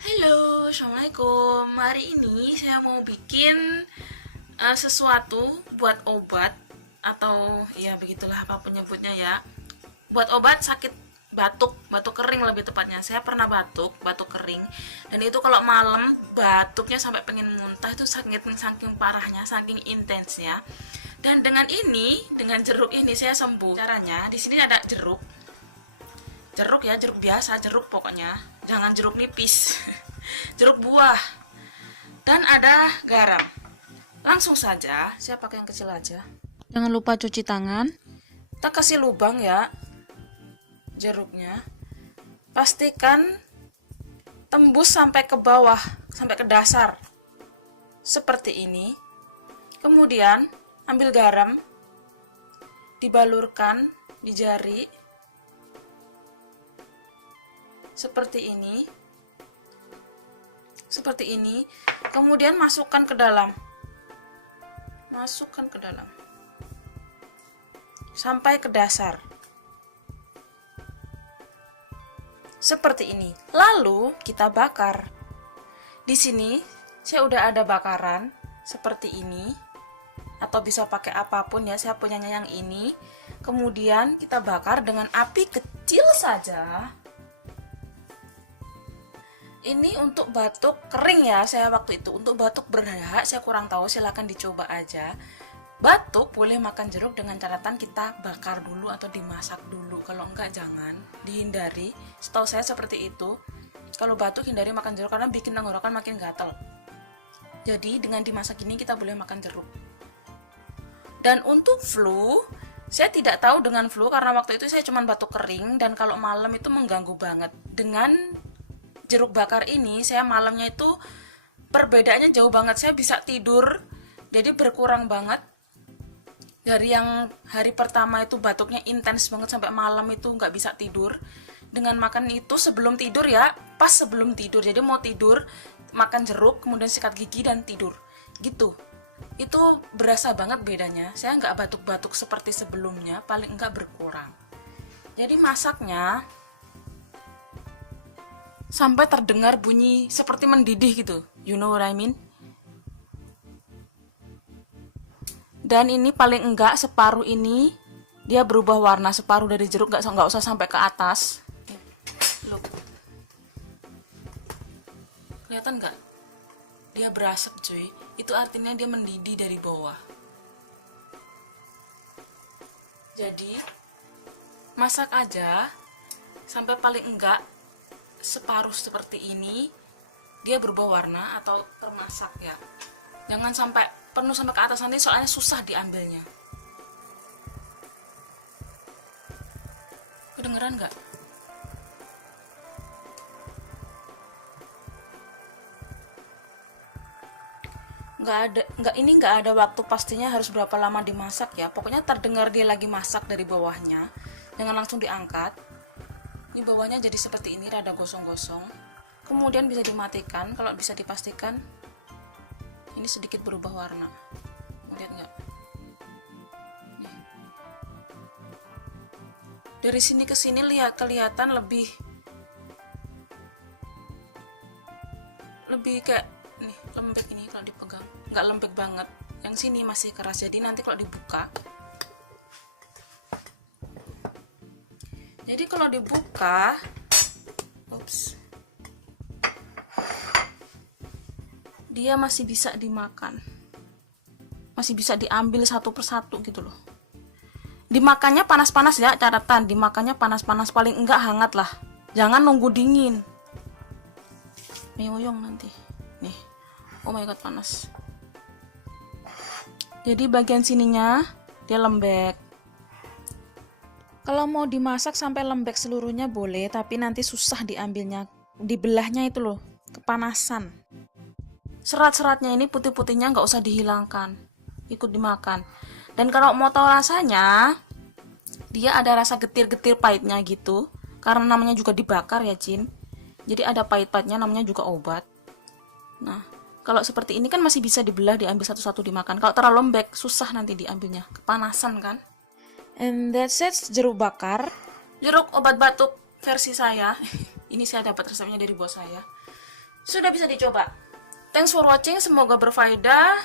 Halo, Assalamualaikum. Hari ini saya mau bikin sesuatu buat obat atau ya begitulah apa penyebutnya ya. Buat obat sakit batuk kering lebih tepatnya. Saya pernah batuk kering. Dan itu kalau malam batuknya sampai pengen muntah itu saking parahnya, saking intensnya. Dan dengan jeruk ini saya sembuh. Caranya di sini ada jeruk. Jeruk ya, jeruk biasa, jeruk pokoknya. Jangan jeruk nipis. Jeruk buah dan ada garam. Langsung saja, saya pakai yang kecil aja. Jangan lupa cuci tangan. Kita kasih lubang ya jeruknya. Pastikan tembus sampai ke bawah, sampai ke dasar. Seperti ini. Kemudian ambil garam, dibalurkan di jari. Seperti ini, kemudian masukkan ke dalam sampai ke dasar seperti ini, lalu kita bakar. Di sini saya udah ada bakaran seperti ini, atau bisa pakai apapun ya, saya punyanya yang ini. Kemudian kita bakar dengan api kecil saja. Ini untuk batuk kering ya, saya waktu itu. Untuk batuk berdahak saya kurang tahu, silahkan dicoba aja. Batuk boleh makan jeruk dengan catatan kita bakar dulu atau dimasak dulu. Kalau enggak jangan, dihindari. Setahu saya seperti itu. Kalau batuk hindari makan jeruk karena bikin tenggorokan makin gatal. Jadi dengan dimasak ini kita boleh makan jeruk. Dan untuk flu, saya tidak tahu dengan flu karena waktu itu saya cuma batuk kering dan kalau malam itu mengganggu banget. Dengan jeruk bakar ini saya malamnya itu perbedaannya jauh banget, saya bisa tidur jadi berkurang banget dari yang hari pertama itu batuknya intens banget sampai malam itu nggak bisa tidur. Dengan makan itu sebelum tidur ya, pas sebelum tidur, jadi mau tidur makan jeruk kemudian sikat gigi dan tidur gitu. Itu berasa banget bedanya, saya nggak batuk-batuk seperti sebelumnya, paling enggak berkurang. Jadi masaknya sampai terdengar bunyi seperti mendidih gitu, you know what I mean. Dan ini paling enggak separuh ini dia berubah warna, separuh dari jeruk, nggak usah sampai ke atas. Look, kelihatan nggak? Dia berasap cuy, itu artinya dia mendidih dari bawah. Jadi masak aja sampai paling enggak separuh seperti ini dia berubah warna atau termasak ya, jangan sampai penuh sampai ke atas, nanti soalnya susah diambilnya. Kedengeran nggak? Nggak ada waktu pastinya harus berapa lama dimasak ya, pokoknya terdengar dia lagi masak dari bawahnya, jangan langsung diangkat. Ini bawahnya jadi seperti ini, rada gosong-gosong. Kemudian bisa dimatikan, kalau bisa dipastikan ini sedikit berubah warna. Lihat nggak? Nih. Dari sini ke sini kelihatan lebih kayak nih lembek ini kalau dipegang. Nggak lembek banget. Yang sini masih keras, jadi nanti kalau dibuka. Jadi kalau dibuka, dia masih bisa dimakan, masih bisa diambil satu persatu gitu loh. Dimakannya panas-panas ya, catatan dimakannya panas-panas, paling enggak hangat lah, jangan nunggu dingin, meoyong nanti. Nih, oh my god panas. Jadi bagian sininya dia lembek. Kalau mau dimasak sampai lembek seluruhnya boleh, tapi nanti susah diambilnya, dibelahnya itu loh, kepanasan. Serat-seratnya ini putih-putihnya nggak usah dihilangkan, ikut dimakan. Dan kalau mau tahu rasanya, dia ada rasa getir-getir pahitnya gitu, karena namanya juga dibakar ya Jin. Jadi ada pahit-pahitnya, namanya juga obat. Nah, kalau seperti ini kan masih bisa dibelah, diambil satu-satu dimakan. Kalau terlalu lembek, susah nanti diambilnya, kepanasan kan. And that's it, jeruk bakar. Jeruk obat batuk versi saya. Ini saya dapat resepnya dari bos saya. Sudah bisa dicoba. Thanks for watching, semoga berfaedah.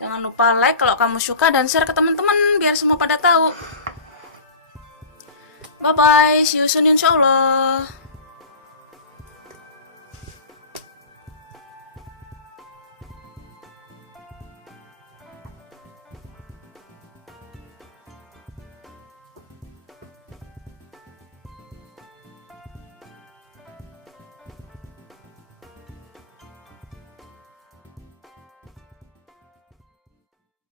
Jangan lupa like kalau kamu suka dan share ke teman-teman biar semua pada tahu. Bye bye, see you soon insyaallah.